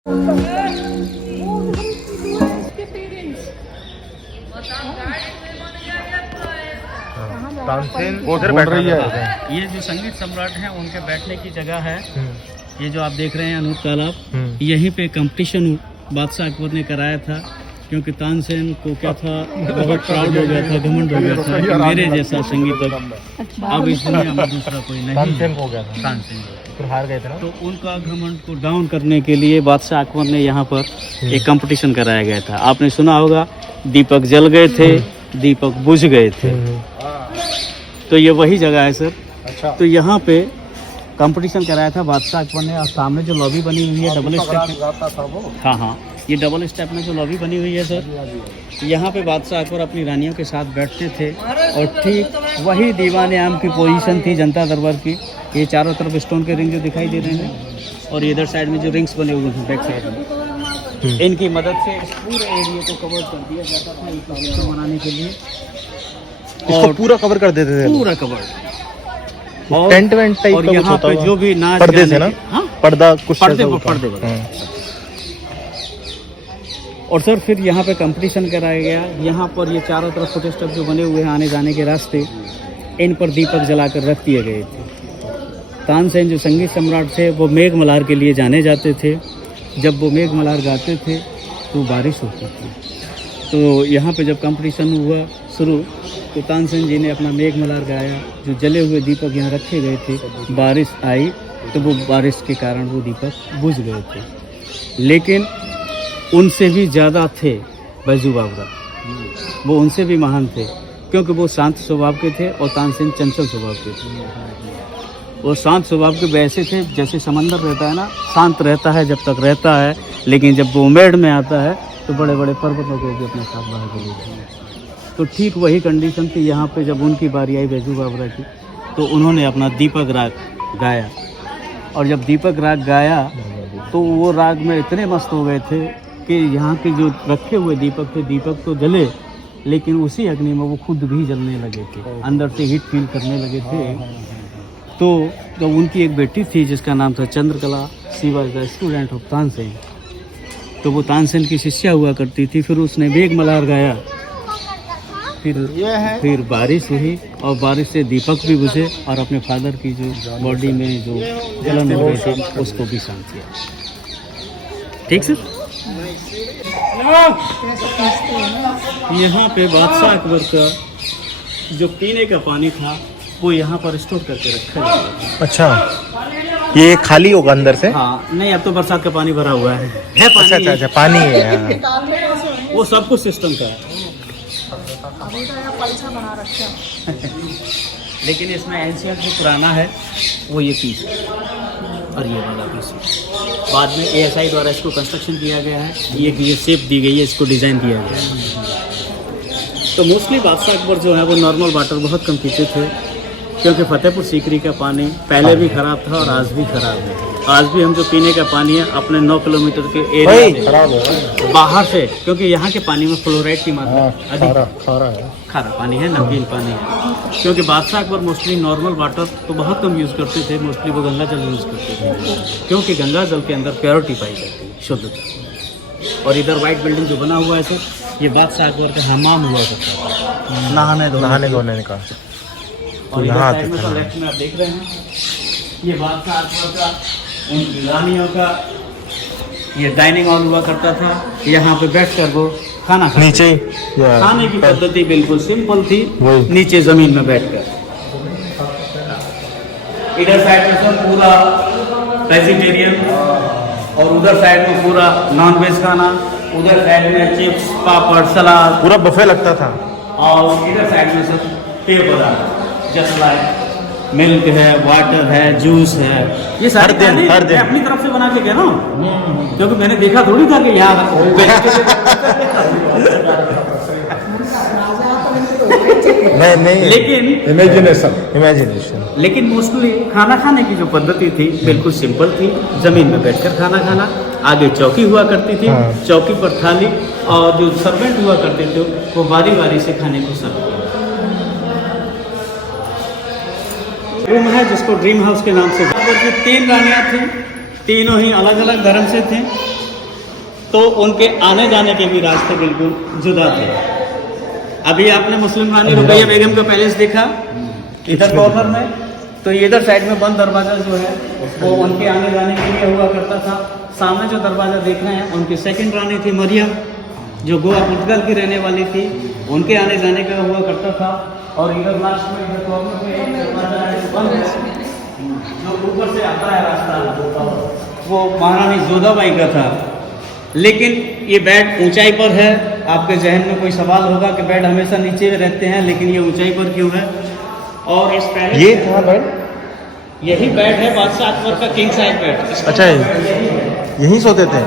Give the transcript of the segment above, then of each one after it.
तानसेन उधर बैठ रही है। ये जो संगीत सम्राट हैं उनके बैठने की जगह है। ये जो आप देख रहे हैं अनूप तालाब, यहीं पे कंपटीशन बादशाह अकबर ने कराया था, क्योंकि तानसेन को क्या था, बहुत प्राउड हो गया था, घमंड हो गया था कि मेरे जैसा संगीतज्ञ अब इस दुनिया में दूसरा कोई नहीं। तानसेन हो गया था, तानसेन फिर हार गए थे ना। तो उनका घमंड को डाउन करने के लिए बादशाह अकबर ने यहाँ पर एक कंपटीशन कराया गया था। आपने सुना होगा, दीपक जल गए थे, दीपक बुझ गए थे। तो ये वही जगह है सर। अच्छा। तो यहाँ पे कंपटीशन कराया था बादशाह अकबर ने। और सामने जो लॉबी बनी हुई है डबल स्टेप, हाँ, ये डबल स्टेप में जो लॉबी बनी हुई है सर, यहाँ पे बादशाह अकबर अपनी रानियों के साथ बैठते थे। और ठीक वही दीवान आम की पोजीशन थी जनता दरबार की। ये चारों तरफ स्टोन के रिंग जो दिखाई दे रहे हैं, और इधर साइड में जो रिंग्स बने हुए हैं बैक साइड में, इनकी मदद से इस पूरे एरिया को कवर कर दिया जाता था इस लॉबी को बनाने के लिए। इसको पूरा कवर कर देते थे, पूरा कवर। और टेंट वेंट टाइप और का यहाँ कुछ पे होता जो भी नाच पर्दे से गाने ना, के- हाँ? पर्दा कुछ पर्दे ऐसा पर होता। पर्दे पर। और सर फिर यहाँ पे कंपटीशन कराया गया। यहाँ पर ये चारों तरफ छोटे स्टेप जो बने हुए हैं आने जाने के रास्ते, इन पर दीपक जलाकर रख दिए गए थे। तानसेन जो संगीत सम्राट थे वो मेघ मल्हार के लिए जाने जाते थे। जब वो मेघ मल्हार गाते थे तो बारिश होती थी। तो यहाँ पे जब कंपटीशन हुआ शुरू, तो तानसेन जी ने अपना मेघ मल्हार गाया। जो जले हुए दीपक यहाँ रखे गए थे, बारिश आई तो वो बारिश के कारण वो दीपक बुझ गए थे। लेकिन उनसे भी ज़्यादा थे बैजू बावरा, वो उनसे भी महान थे, क्योंकि वो शांत स्वभाव के थे और तानसेन चंचल स्वभाव के थे। वो शांत स्वभाव के वैसे थे जैसे समंदर रहता है ना, शांत रहता है जब तक रहता है, लेकिन जब वो उमेड़ में आता है तो बड़े बड़े पर्वतों को भी अपने साथ बाहर के लिए। तो ठीक वही कंडीशन थी यहाँ पे। जब उनकी बारी आई बैजू बावरा की, तो उन्होंने अपना दीपक राग गाया। और जब दीपक राग गाया तो वो राग में इतने मस्त हो गए थे कि यहाँ के जो रखे हुए दीपक थे, दीपक तो जले, लेकिन उसी अग्नि में वो खुद भी जलने लगे थे, अंदर से हीट फील करने लगे थे। तो जब उनकी एक बेटी थी जिसका नाम था Chandrakala, she was the student of Tansen. तो वो तानसेन की शिष्या हुआ करती थी। फिर उसने मेघ मल्हार गाया, फिर बारिश हुई और बारिश से दीपक भी बुझे और अपने फादर की जो बॉडी में जो जलन हो रही थी उसको भी शांत किया। ठीक सर। यहाँ पे बादशाह अकबर का जो पीने का पानी था वो यहाँ पर स्टोर करके रखा गया। अच्छा, ये खाली होगा अंदर से? हाँ, नहीं, अब तो बरसात का पानी भरा हुआ है पानी। अच्छा अच्छा, पानी है। वो सब कुछ सिस्टम का है। लेकिन इसमें एंशियंट जो पुराना है वो ये पीस और ये वाला पीस। बाद में ASI द्वारा इसको कंस्ट्रक्शन किया गया है, ये शेप दी गई है, इसको डिज़ाइन किया गया है। तो मोस्टली बादशाह अकबर जो है वो नॉर्मल वाटर बहुत कम पीते थे, क्योंकि फतेहपुर सीकरी का पानी पहले भी खराब था और आज भी खराब है। आज भी हम जो पीने का पानी है अपने 9 किलोमीटर के एरिया में बाहर से, क्योंकि यहाँ के पानी में फ्लोराइड की मात्रा अधिक, खारा पानी है, नमकीन पानी है। क्योंकि बादशाह अकबर मोस्टली नॉर्मल वाटर तो बहुत कम यूज़ करते थे, मोस्टली वो गंगा जल यूज़ करते थे, क्योंकि गंगा जल के अंदर प्योरिटी पाई जाती है, शुद्धता। और इधर वाइट बिल्डिंग जो बना हुआ है सर, ये बादशाह अकबर का हमाम हुआ करता था, नहाने धोने का। और इधर साइड में तो लेफ्ट में आप देख रहे हैं, ये बादशाह अकबर का, उन रानियों का ये डाइनिंग हॉल हुआ करता था। यहाँ पे बैठकर वो खाना खाते नीचे खाने की पद्धति बिल्कुल सिंपल थी, नीचे जमीन में बैठकर। इधर साइड में सब पूरा वेजिटेरियन और उधर साइड में पूरा नॉन वेज खाना, उधर साइड में चिप्स, पापड़, सलाद, पूरा बफे लगता था। और इधर साइड में सब पेय पदार्थ जस्ट लाइक मिल्क है, वाटर है, जूस है, ये सारे खाने मैं अपनी तरफ से बना के कह रहा हूँ, क्योंकि मैंने देखा थोड़ी था कि यहाँ नहीं, लेकिन इमेजिनेशन। लेकिन मोस्टली खाना खाने की जो पद्धति थी बिल्कुल सिंपल थी। जमीन में बैठकर खाना खाना, आगे चौकी हुआ करती थी, चौकी पर थाली, और जो सर्वेंट हुआ करते थे वो बारी बारी से खाने को सर्व किया। रूम है जिसको ड्रीम हाउस के नाम से। अकबर की 3 रानियाँ थी, तीनों ही अलग अलग धर्म से थे। तो उनके आने जाने के भी रास्ते बिल्कुल जुदा थे। अभी आपने मुस्लिम रानी रुकैया बेगम का पैलेस देखा इधर कॉर्नर में, तो इधर साइड में बंद दरवाजा जो है वो उनके आने जाने के लिए हुआ करता था। सामने जो दरवाजा देख रहे हैं उनकी सेकंड रानी थी मरियम, जो गोवा पुर्तगाल की रहने वाली थी, उनके आने जाने का हुआ करता था। और इधर लास्ट में इधर कॉर्नर में एक दरवाजा है जो बंद है, जो ऊपर से आता है रास्ता, वो महारानी जोधाबाई का था। लेकिन ये बेड ऊंचाई पर है। आपके जहन में कोई सवाल होगा कि बेड हमेशा नीचे रहते हैं, लेकिन ये ऊंचाई पर क्यों है? और इस पैलेस ये कहाँ बेड? यही बेड है बादशाह अकबर का किंग साइज बेड। अच्छा यहीं सोते थे?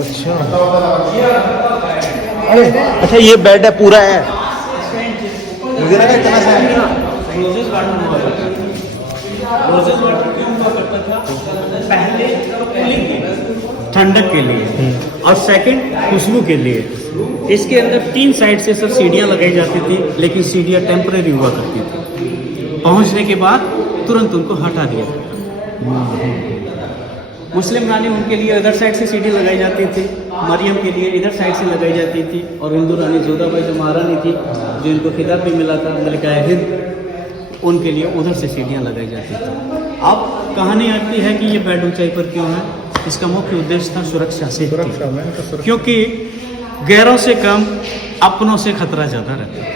अच्छा अरे अच्छा ये बेड है पूरा है? मुझे लगा इतना सा है। रोजेस गार्डन हुआ करता था। रोजेस वाटर क्यों हुआ करता था? पहले कूलिंग के, ठंडक के लिए, और सेकंड खुशबू के लिए। इसके अंदर 3 साइड से सब सीढ़ियाँ लगाई जाती थी, लेकिन सीढ़ियाँ टेम्परेरी हुआ करती थी। पहुंचने के बाद तुरंत उनको हटा दिया जाता। मुस्लिम रानी उनके लिए इधर साइड से सीढ़ी लगाई जाती थी, मरियम के लिए इधर साइड से लगाई जाती थी, और हिंदू रानी जोधाबाई जो महारानी थी, जो इनको खिताब भी मिला था मलिका हिंद, उनके लिए उधर से सीढ़ियाँ लगाई जाती थी। अब कहानी आती है कि ये बेड ऊंचाई पर क्यों है। इसका मुख्य उद्देश्य था सुरक्षा से, क्योंकि गैरों से कम अपनों से खतरा ज़्यादा रहता है।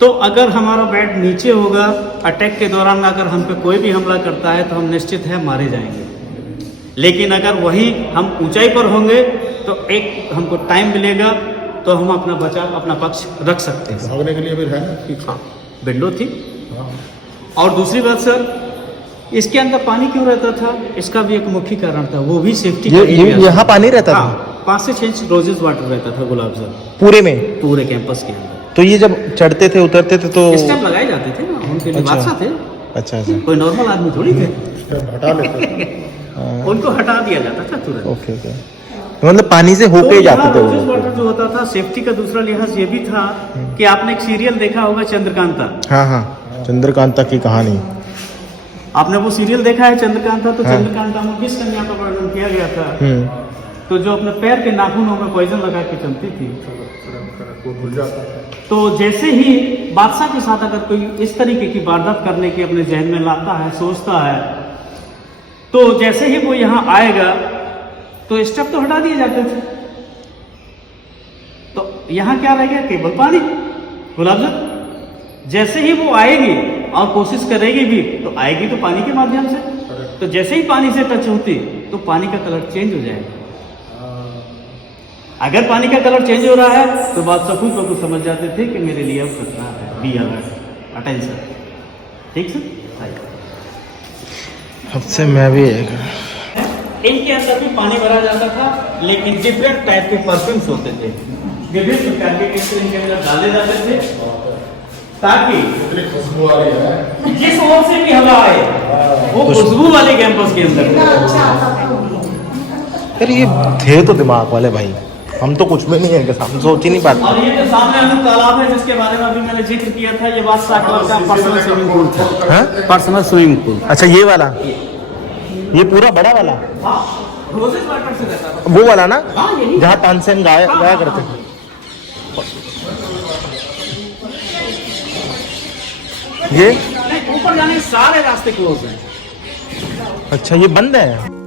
तो अगर हमारा बेड नीचे होगा, अटैक के दौरान अगर हम पे कोई भी हमला करता है तो हम निश्चित है मारे जाएंगे। लेकिन अगर वही हम ऊंचाई पर होंगे तो एक हमको टाइम मिलेगा, तो हम अपना बचाव, अपना पक्ष रख सकते हैं। भागने के लिए भी है ना? हाँ, विंडो थी। और दूसरी बात सर, इसके अंदर पानी क्यों रहता था? इसका भी एक मुख्य कारण था, वो भी सेफ्टी का एरिया। यहाँ पानी रहता था? 5 से 6 इंच रोजेस वाटर रहता था गुलाब सर, पूरे में, पूरे कैंपस के अंदर। तो ये जब चढ़ते थे उतरते थे तो स्टेप लगाए जाते थे ना, उनके लिए अच्छा। बादशाह थे, अच्छा अच्छा कोई नॉर्मल आदमी थोड़ी थे। हटा लेते थे। उनको हटा दिया जाता था तुरंत। ओके ओके, तो मतलब पानी से होके तो जाते थे रोजेस वो? वाटर जो होता था, सेफ्टी का दूसरा लिहाज ये भी था कि आपने एक सीरियल देखा होगा चंद्रकांता। हाँ हाँ, चंद्रकांता की कहानी। आपने वो सीरियल देखा है चंद्रकांता? तो हाँ। चंद्रकांता में किस कन्या का वर्णन किया गया था? हम्म, तो जो अपने पैर के नाखूनों में पॉइजन लगा के चलती थी। वो भूल जाता है। तो जैसे ही बादशाह के साथ अगर कोई इस तरीके की वारदात करने की अपने जहन में लाता है, सोचता है, तो जैसे ही वो यहाँ आएगा तो स्टेप तो हटा दिए जाते थे। तो यहाँ क्या रह गया? केवल पानी, गुलाब। जैसे ही वो आएगी और कोशिश करेगी भी, तो आएगी तो पानी के माध्यम से। तो जैसे ही पानी से टच होती तो पानी का कलर चेंज हो जाएगा। अगर पानी का कलर चेंज हो रहा है तो बादशाह खुद को समझ जाते थे कि मेरे लिए अब खतरा है, बी अलर्ट, अटेंशन। ठीक सर? अब से मैं भी इनके अंदर भी पानी भरा जाता था, लेकिन डिफरेंट टाइप के परफ्यूम्स होते थे, विभिन्न प्रकार के टिश्यू इनके अंदर डाले जाते थे, ताकि इतनी खुशबू आ रही है। जिस ओर से भी हवा आए वो खुशबू वाले कैंपस के अंदर। यार ये थे तो दिमाग वाले भाई, हम तो कुछ भी नहीं है, हम सोच ही नहीं पाते। और ये जो सामने हमें तालाब है जिसके बारे में अभी मैंने जिक्र किया था, ये बादशाह अकबर का पर्सनल स्विमिंग पूल था। हाँ? Personal swimming pool. अच्छा ये वाला, ये पूरा बड़ा वाला, रोजेस वाटर से रहता था वो वाला ना, हाँ, यही। जहाँ तानसेन गाया करते थे। ये ऊपर जाने के सारे रास्ते क्लोज हैं। अच्छा ये बंद है?